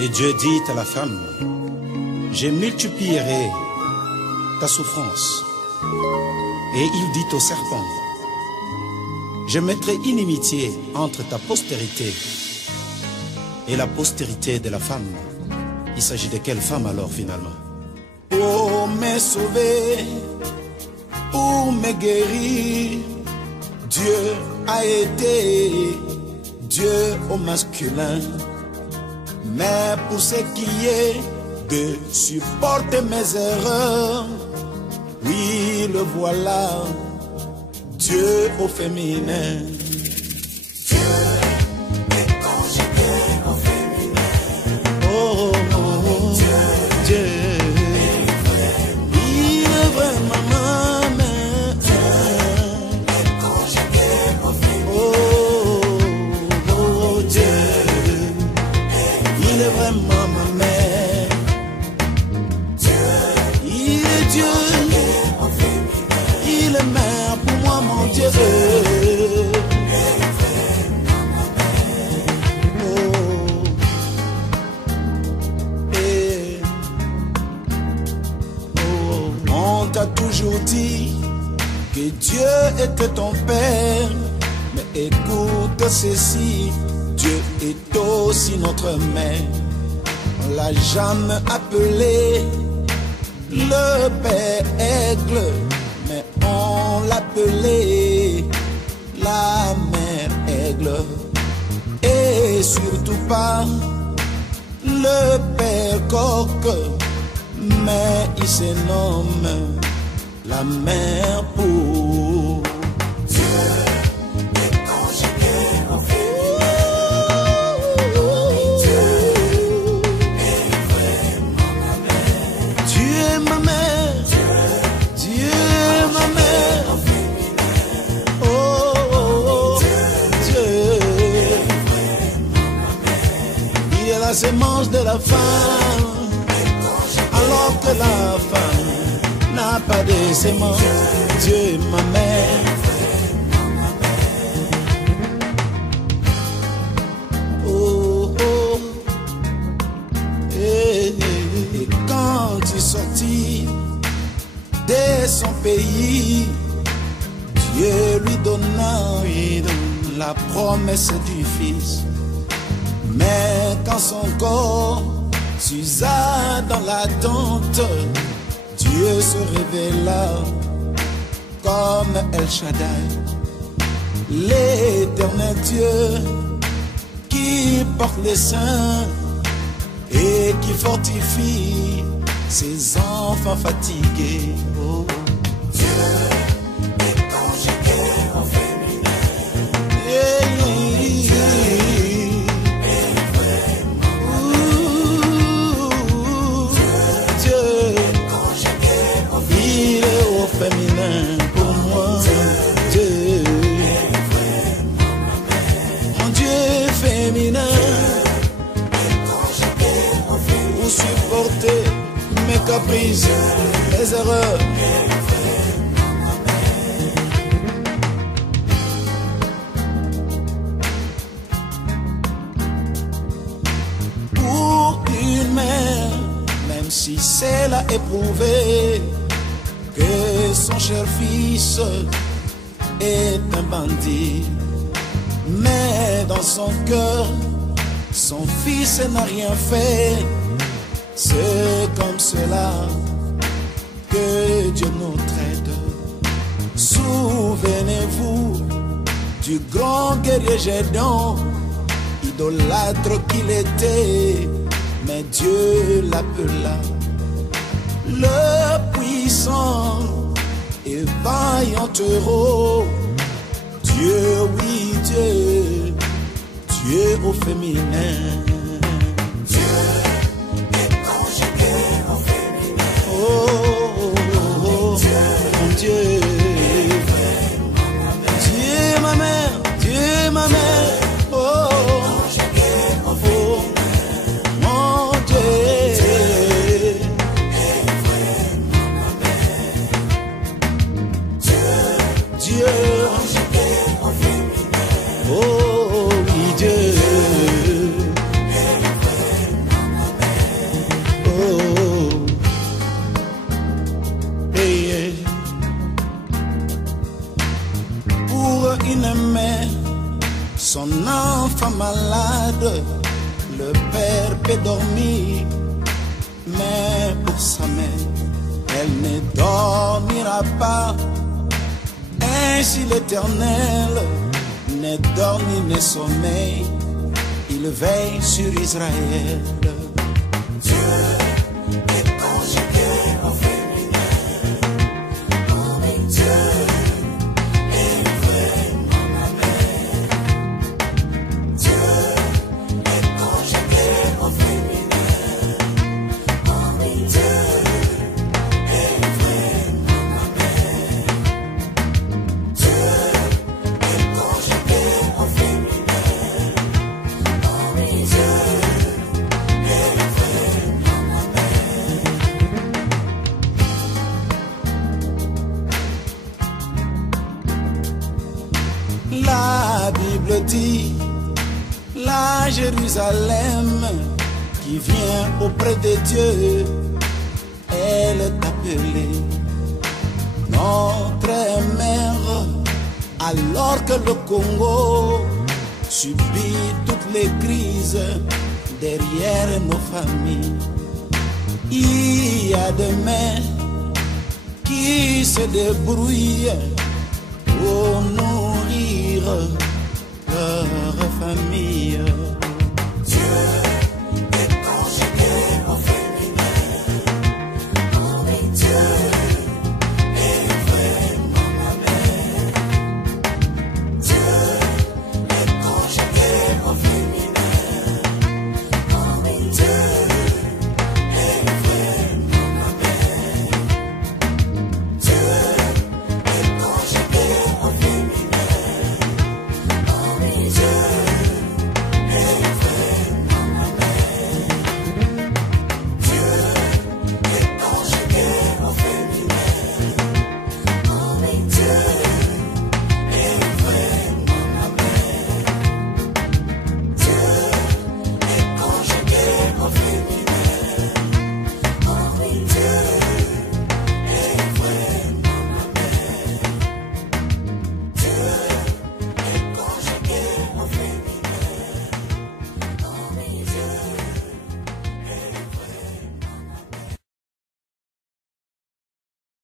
Et Dieu dit à la femme, je multiplierai ta souffrance. Et il dit au serpent, je mettrai inimitié entre ta postérité et la postérité de la femme. Il s'agit de quelle femme alors finalement? Pour me sauver, pour me guérir, Dieu a été Dieu au masculin. Mais pour ce qui est de supporter mes erreurs, oui, le voilà, Dieu au féminin. Dieu est conjugué au féminin. Oh, oh, oh, Dieu, il est vraiment ma mère. Dieu est conjugué au féminin. Oh, oh, Dieu, il est vraiment ma mère. Dieu, il est Dieu, au féminin. il est mère pour moi, mon Dieu. On t'a toujours dit que Dieu était ton père, mais écoute ceci, Dieu est aussi notre mère. On l'a jamais appelé le père aigle, mais on l'appelait la mère aigle. Et surtout pas le père coq, mais il se nomme la mère pour. Dieu est conjugué au féminin. Dieu est vraiment ma mère. Dieu est ma mère. Dieu est ma mère. Au féminin. Oh, oh, oh. Dieu est vraiment ma mère. il est la semence de la femme, alors que la femme n'a pas de semence. Dieu est ma mère. Oh, oh. Et quand il sortit de son pays, Dieu lui donna la promesse du Fils. Mais quand son corps s'usa dans la tente, Dieu se révéla comme El Shaddai, l'éternel Dieu qui porte les saints et qui fortifie ses enfants fatigués. Oh. Dieu est conjugué au féminin. Hey, Dieu, il est au féminin pour moi. Dieu, mon Dieu féminin, pour supporter mes caprices, mes erreurs. Pour une mère, même si c'est l'a éprouvé, que son cher fils est un bandit, mais dans son cœur, son fils n'a rien fait. C'est comme cela que Dieu nous traite. Souvenez-vous du grand guerrier Gédéon, idolâtre qu'il était, mais Dieu l'appela le puissant et vaillant héros. Dieu, oui, Dieu, Dieu au féminin. Dieu est conjugué au féminin. Oh, oh, oh, oh, mon Dieu. Dieu ma mère, Dieu ma mère. Oh, Conjugué au féminin. mon Dieu. Est vraiment ma mère. Dieu. Conjugué au féminin. Oh, oui, Dieu. une mère, son enfant malade, le père peut dormir, mais pour sa mère, elle ne dormira pas. Ainsi l'Éternel ne dort ni ne sommeille, il veille sur Israël. Dieu est conjugué au féminin. Oh mais Dieu est vraiment ma mère. Dieu est conjugué au féminin. Oh mais Dieu est vraiment ma mère. Dieu est conjugué au féminin. Oh mais Dieu La Bible dit, la Jérusalem qui vient auprès de Dieu, elle est appelée notre mère, alors que le Congo subit toutes les crises derrière nos familles. Il y a des mères qui se débrouillent pour nous